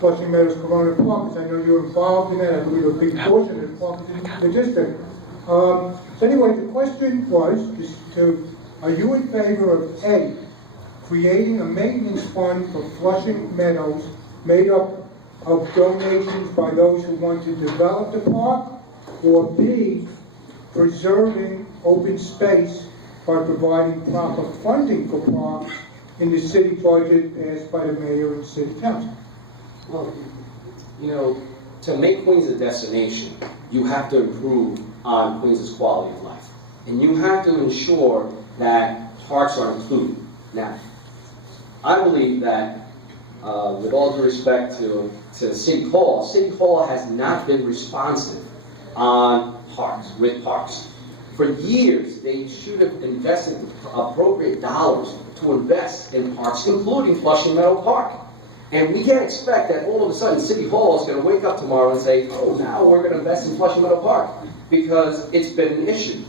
Flushing Meadow-Corona Park, because I know you're involved in that. I believe a big portion of the park is in the district. So anyway, the question was, are you in favor of A, creating a maintenance fund for Flushing Meadows made up of donations by those who want to develop the park, or B, preserving open space by providing proper funding for parks in the city budget as by the mayor and city council? Well, you know, to make Queens a destination, you have to improve on Queens' quality of life. And you have to ensure that parks are included. Now, I believe that, with all due respect to City Hall has not been responsive on parks, with parks. For years, they should have invested appropriate dollars to invest in parks, including Flushing Meadow Park. And we can't expect that all of a sudden City Hall is going to wake up tomorrow and say, oh, now we're going to invest in Flushing Meadow Park, because it's been an issue.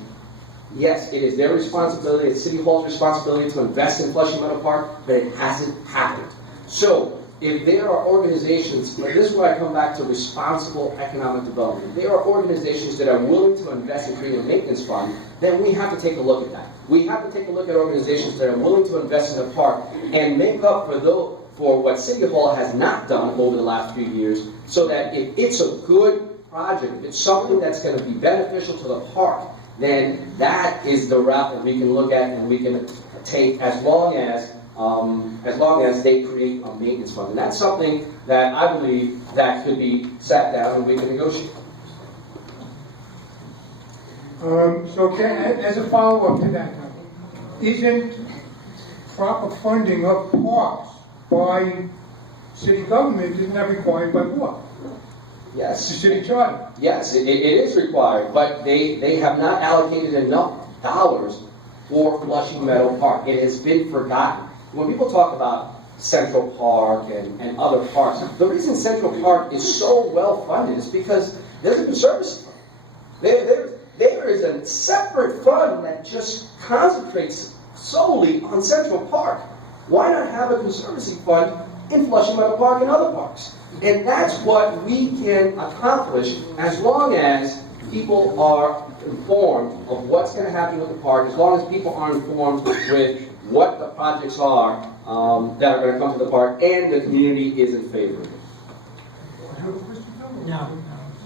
Yes, it is their responsibility, it's City Hall's responsibility to invest in Flushing Meadow Park, but it hasn't happened. So, if there are organizations, this is where I come back to responsible economic development. If there are organizations that are willing to invest in creating a maintenance fund, then we have to take a look at that. We have to take a look at organizations that are willing to invest in a park and make up for what City Hall has not done over the last few years, so that if it's a good project, if it's something that's going to be beneficial to the park, then that is the route that we can look at and we can take, as long as they create a maintenance fund. And that's something that I believe that could be sat down and we can negotiate. So as a follow-up to that, isn't proper funding of parks by city government, isn't that required by law? Yes. The city charter. Yes, it is required, but they have not allocated enough dollars for Flushing Meadow Park. It has been forgotten. When people talk about Central Park and other parks, the reason Central Park is so well funded is because there's a conservancy fund. There is a separate fund that just concentrates solely on Central Park. Why not have a conservancy fund in Flushing Meadow Park and other parks? And that's what we can accomplish as long as people are informed of what's going to happen with the park, as long as people are informed with what the projects are that are going to come to the park, and the community is in favor of it. No,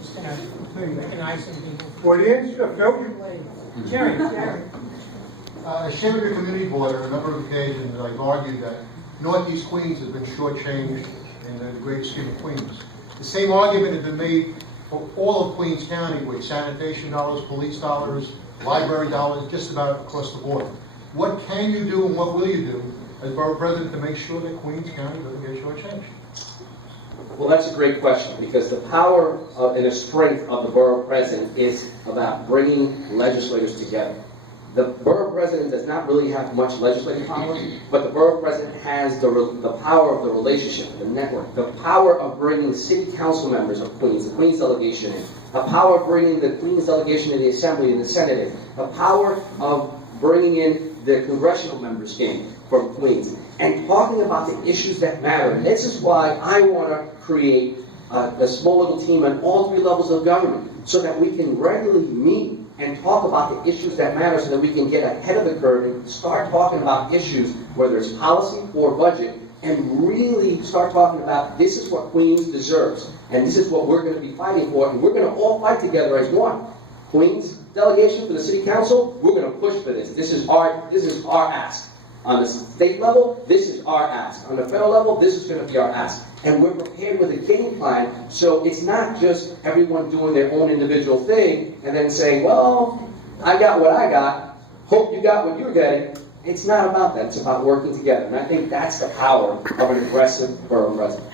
just recognizing people. Audience, Jerry. As chairman of the community board, on a number of occasions, I've argued that Northeast Queens has been shortchanged in the greater scheme of Queens. The same argument has been made for all of Queens County, with sanitation dollars, police dollars, library dollars, just about across the board. What can you do and what will you do as borough president to make sure that Queens County doesn't get shortchanged? Well, that's a great question, because the power and the strength of the borough president is about bringing legislators together. The borough president does not really have much legislative power, but the borough president has the power of the relationship, the network, the power of bringing city council members of Queens, the Queens delegation in, the power of bringing the Queens delegation in the Assembly and the Senate in, the power of bringing in the congressional members in from Queens, and talking about the issues that matter. And this is why I want to create a small little team on all three levels of government, so that we can regularly meet and talk about the issues that matter, so that we can get ahead of the curve and start talking about issues, whether it's policy or budget, and really start talking about this is what Queens deserves, and this is what we're going to be fighting for, and we're going to all fight together as one. Queens delegation for the city council, we're going to push for this. This is our ask. On the state level, this is our ask. On the federal level, this is going to be our ask. And we're prepared with a game plan, so it's not just everyone doing their own individual thing and then saying, well, I got what I got, hope you got what you're getting. It's not about that. It's about working together. And I think that's the power of an aggressive borough president.